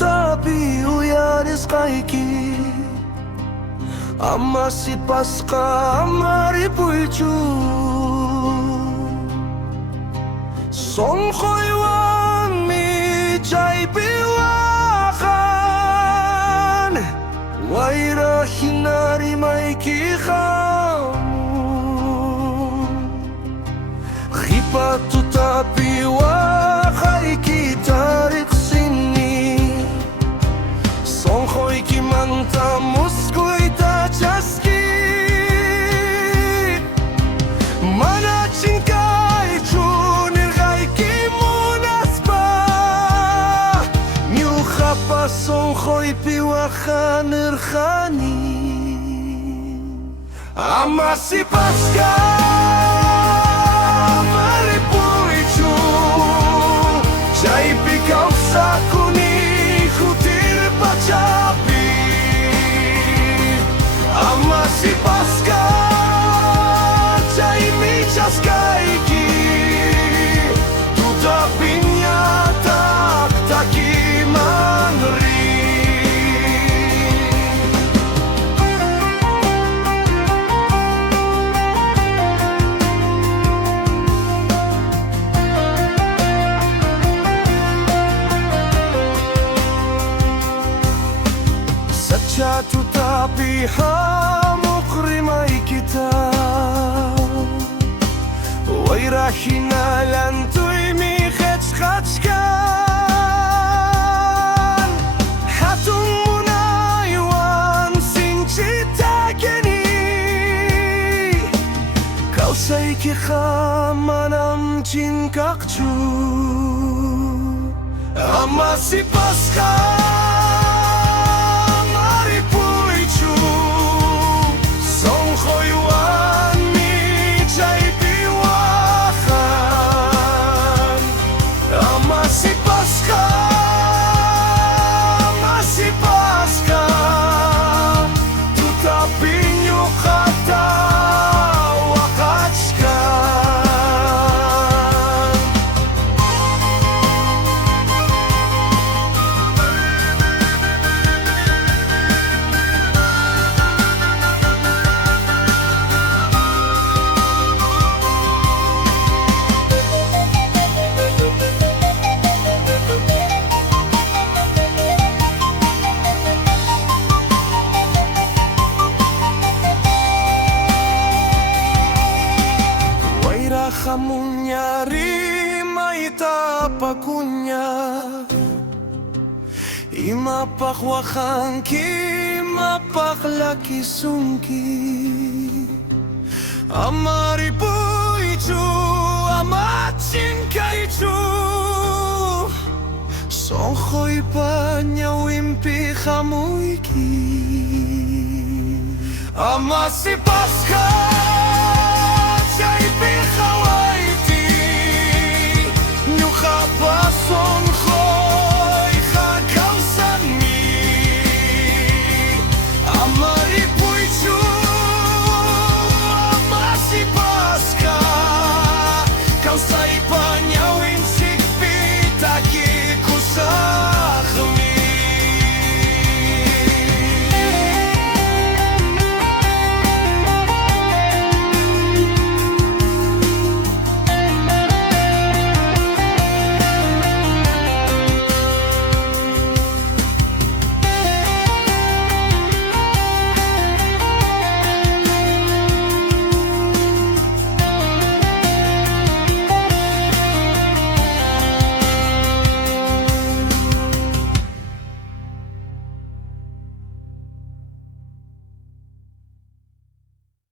tutapi uyaris kaiki Ama si paska amari puichu Song khoi wan mi chai piwakan Waira hinari mai ki khamu Khipa tutapi wakai ki tarik sini Song khoi ki manta muskui ta chaski Mana cingkai chunir gai ki munas pa Miu khapa song khoi pi wakhanir khani Ama si paska maripuichu Jai pi kausa kuni khutir pachapi Ama si paska Jai mi chaskaiki Tutapi nyata taki manri Jatuh tapi hamuk rimai kita Wairahina lantui mi khachkan Hatung munaywan sing cita kini Kau saiki khamanam cinkakcu Ama si paska Kamu nyari maita pakunya Imapak wakangki mapak laki sungki Amari puichu amat cingkaichu Songkhoi panya wimpi kamu iki Amasi paska Jai pi khawaiti Nyukha pasong